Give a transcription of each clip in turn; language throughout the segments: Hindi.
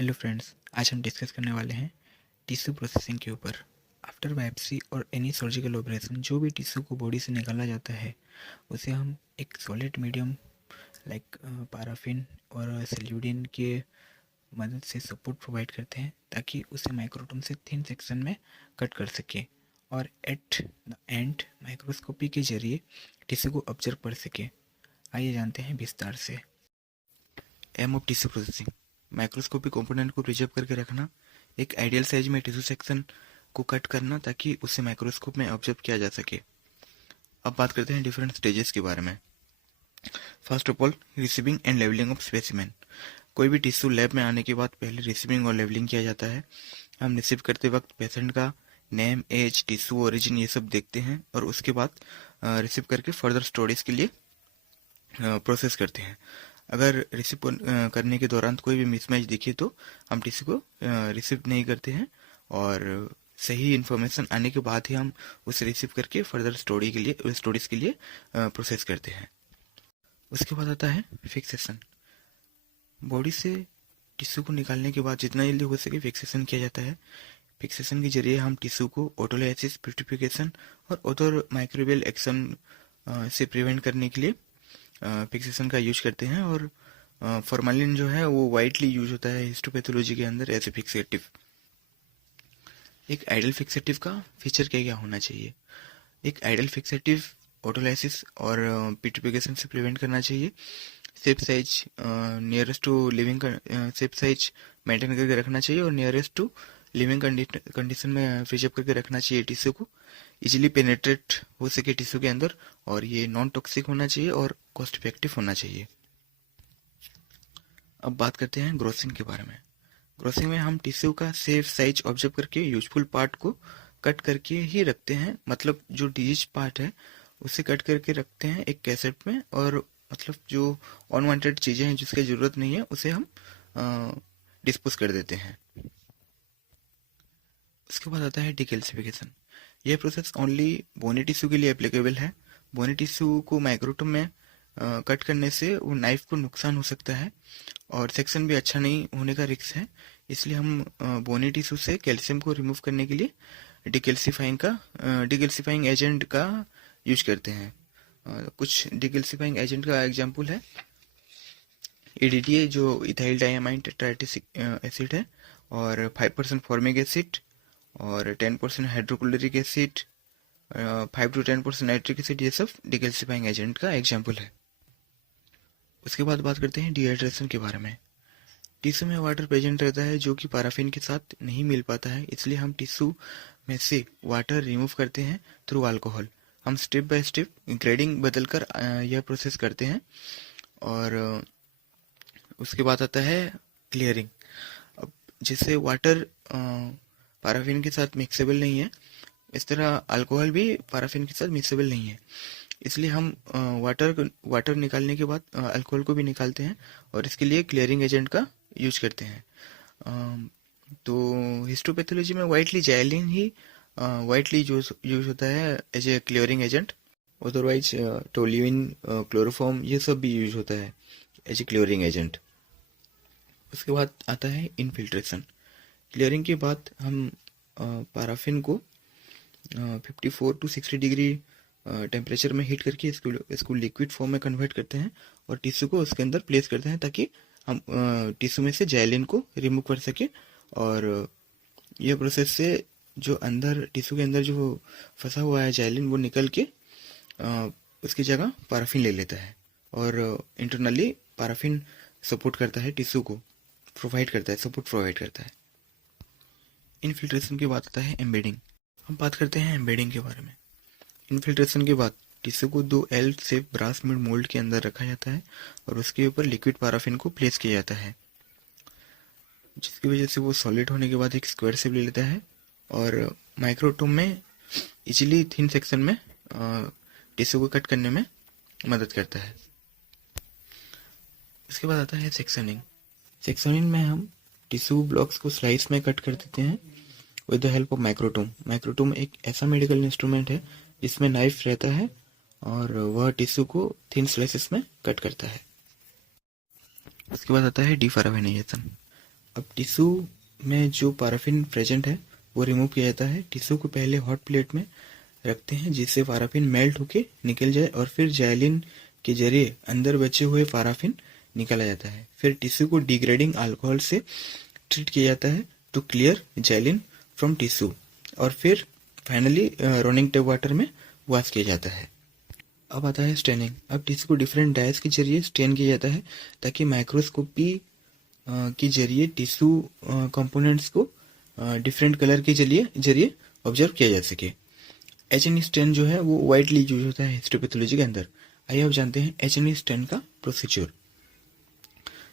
हेलो फ्रेंड्स, आज हम डिस्कस करने वाले हैं टिश्यू प्रोसेसिंग के ऊपर। आफ्टर बायोप्सी और एनी सर्जिकल ऑपरेशन जो भी टिश्यू को बॉडी से निकाला जाता है उसे हम एक सॉलिड मीडियम लाइक पैराफिन और सेल्यूडिन के मदद से सपोर्ट प्रोवाइड करते हैं ताकि उसे माइक्रोटोम से थिन सेक्शन में कट कर सके और एट द एंड माइक्रोस्कोपी के जरिए टिश्यू को ऑब्जर्व कर सके। आइए जानते हैं विस्तार से। Aim of tissue processing: microscopic component को प्रिजर्व करके रखना, एक आइडियल साइज में टिश्यू सेक्शन को कट करना ताकि उसे माइक्रोस्कोप में ऑब्जर्व किया जा सके। अब बात करते हैं डिफरेंट स्टेजेस के बारे में। First of all, receiving and labelling of specimen. कोई भी टिश्यू लैब में आने के बाद पहले रिसीविंग और लेवलिंग किया जाता है। हम रिसीव करते वक्त पेशेंट का नेम, एज, टिश्यू ओरिजिन ये सब देखते हैं और उसके बाद रिसीव करके फर्दर स्टोरेज के लिए प्रोसेस करते हैं। अगर रिसीव करने के दौरान कोई भी मिसमैच दिखे तो हम टिश्यू को रिसीव नहीं करते हैं और सही इन्फॉर्मेशन आने के बाद ही हम उसे रिसीव करके फर्दर स्टोरेज के लिए प्रोसेस करते हैं। उसके बाद आता है फिक्सेशन। बॉडी से टिश्यू को निकालने के बाद जितना जल्दी हो सके फिक्सेशन किया जाता है। फिक्सेशन के जरिए हम टिश्यू को ऑटोलाइसिस, प्यूरिफिकेशन और अदर माइक्रोबियल एक्शन से प्रिवेंट करने के लिए फिक्सेशन का यूज करते हैं। और फॉर्मेलिन जो है वो वाइडली यूज होता है हिस्टोपैथोलॉजी के अंदर एज ए फिक्सेटिव। एक आइडियल फिक्सेटिव का फीचर क्या क्या होना चाहिए? एक आइडियल फिक्सेटिव ऑटोलाइसिस और प्यूरिफिकेशन से प्रिवेंट करना चाहिए। Shape size nearest to living shape size maintain करके रखना चाहिए और नियरेस्ट टू लिविंग कंडीशन में फ्रीजअप करके रखना चाहिए टिश्यू को। इजीली पेनेट्रेट हो सके टिश्यू के अंदर और ये नॉन टॉक्सिक होना चाहिए और कॉस्ट इफेक्टिव होना चाहिए। अब बात करते हैं ग्रोसिंग के बारे में। ग्रोसिंग में हम टिश्यू का सेफ साइज ऑब्जर्व करके यूजफुल पार्ट को कट करके ही रखते हैं। मतलब जो डिजीज पार्ट है उसे कट करके रखते हैं एक कैसेट में और मतलब जो अनवांटेड चीजें हैं जिसकी जरूरत नहीं है उसे हम डिस्पोज कर देते हैं। उसके बाद आता है डिकैल्सिफिकेशन। यह प्रोसेस ओनली बोनी टिश्यू के लिए एप्लीकेबल है। बोनी टिश्यू को माइक्रोटोम में कट करने से वो नाइफ को नुकसान हो सकता है और सेक्शन भी अच्छा नहीं होने का रिस्क है। इसलिए हम बोनी टिश्यू से कैल्शियम को रिमूव करने के लिए डिकैल्सिफाइंग एजेंट का यूज करते हैं। कुछ डिकैल्सिफाइंग एजेंट का एग्जांपल है EDTA जो इथाइल डायमाइन टेट्राएसिटिक एसिड है और 5% फॉर्मिक एसिड और 10% hydrochloric acid, 5 to 10% nitric acid, ये सब डिकैल्सिफाइंग एजेंट का एग्जाम्पल है। उसके बाद बात करते हैं डिहाइड्रेशन के बारे में। टिश्यू में वाटर प्रेजेंट रहता है जो कि पैराफिन के साथ नहीं मिल पाता है, इसलिए हम टिश्यू में से वाटर रिमूव करते हैं थ्रू अल्कोहल। हम स्टेप बाय स्टेप ग्रेडिंग बदलकर यह प्रोसेस करते हैं। और उसके बाद आता है क्लियरिंग। अब जैसे वाटर पैराफिन के साथ मिक्सेबल नहीं है, इस तरह अल्कोहल भी पैराफिन के साथ मिक्सेबल नहीं है, इसलिए हम वाटर निकालने के बाद अल्कोहल को भी निकालते हैं और इसके लिए क्लियरिंग एजेंट का यूज करते हैं। तो हिस्टोपैथोलॉजी में वाइडली जाइलिन ही वाइडली यूज होता है as a clearing agent. Otherwise toluene, chloroform ये सब भी यूज होता है एज ए क्लियरिंग एजेंट। उसके बाद आता है इनफिल्ट्रेशन। क्लियरिंग के बाद हम पैराफिन को 54 to 60 डिग्री टेम्परेचर में हीट करके इसको लिक्विड फॉर्म में कन्वर्ट करते हैं और टिश्यू को उसके अंदर प्लेस करते हैं ताकि हम टिश्यू में से जाइलिन को रिमूव कर सके। और यह प्रोसेस से जो अंदर टिश्यू के अंदर जो फंसा हुआ है जाइलिन वो निकल के उसकी जगह पैराफिन ले लेता है और इंटरनली पैराफिन सपोर्ट करता है टिश्यू को, सपोर्ट प्रोवाइड करता है। इनफिल्ट्रेशन के बाद आता है एम्बेडिंग। हम बात करते हैं एम्बेडिंग के बारे में। इनफिल्ट्रेशन के बाद टिश्यू को 2 L shape brass mid mould के अंदर रखा जाता है और उसके ऊपर लिक्विड पैराफिन को प्लेस किया जाता है, जिसकी वजह से वो सॉलिड होने के बाद एक स्क्वायर शेप ले लेता है और माइक्रोटोम में इजीली थिन सेक्शन में टिश्यू को कट करने में मदद करता है। उसके बाद आता है सेक्शनिंग। सेक्शनिंग में हम टिश्यू ब्लॉक्स को स्लाइस में कट कर देते हैं with the help of microtome. Microtome एक ऐसा मेडिकल इंस्ट्रूमेंट है जिसमें नाइफ रहता है और वह टिश्यू को थिन स्लाइसेस में कट करता है। उसके बाद आता है डिफाराफिनाइजेशन। अब टिश्यू में जो पैराफिन प्रेजेंट है वो रिमूव किया जाता है। टिश्यू को पहले हॉट प्लेट में रखते हैं जिससे पैराफिन मेल्ट होके निकल जाए और फिर जाइलिन के जरिए अंदर बचे हुए पैराफिन निकाला जाता है। फिर टिश्यू को डिग्रेडिंग अल्कोहल से ट्रीट किया जाता है to clear xylene from tissue और फिर फाइनली रनिंग टब वाटर में वॉश किया जाता है। अब आता है स्टेनिंग। अब टिश्यू को डिफरेंट डाइस के जरिए स्टेन किया जाता है ताकि माइक्रोस्कोपी के जरिए टिश्यू कंपोनेंट्स को डिफरेंट कलर के जरिए ऑब्जर्व किया जा सके। एच.एन.ई. स्टेन जो है वो वाइडली यूज होता है हिस्टोपैथोलॉजी के अंदर। आइए अब जानते हैं एच.एन.ई. स्टेन का प्रोसीजर।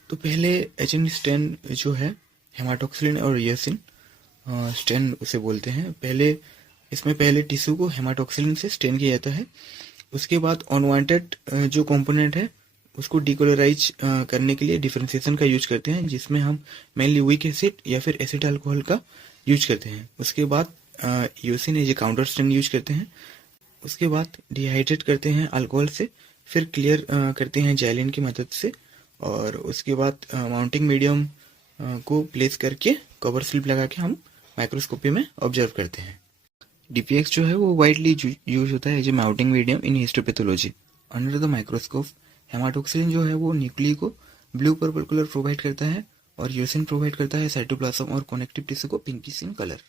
तो पहले एच.एन.ई. स्टेन जो है हेमाटोक्सिलिन और यूसिन स्टेन उसे बोलते हैं। पहले टिश्यू को हेमाटोक्सिलिन से स्टेन किया जाता है। उसके बाद अनवांटेड जो कंपोनेंट है उसको डिकलराइज करने के लिए डिफरेंशिएशन का यूज करते हैं जिसमें हम मेनली वीक एसिड या फिर एसिड अल्कोहल का यूज करते हैं। उसके बाद eosin as a counter stain use करते हैं। उसके बाद डिहाइड्रेट करते हैं अल्कोहल से, फिर क्लियर करते हैं जैलिन की मदद से और उसके बाद माउंटिंग मीडियम को प्लेस करके कवर स्लिप लगा के हम माइक्रोस्कोपी में ऑब्जर्व करते हैं। डीपीएक्स जो है वो वाइडली यूज होता है as a mounting medium in histopathology. Under the microscope haematoxylin जो है वो न्यूक्लिय को ब्लू पर्पल कलर प्रोवाइड करता है और यूसिन प्रोवाइड करता है साइटोप्लाज्म और कनेक्टिव टिश्यू को पिंकिश इन कलर।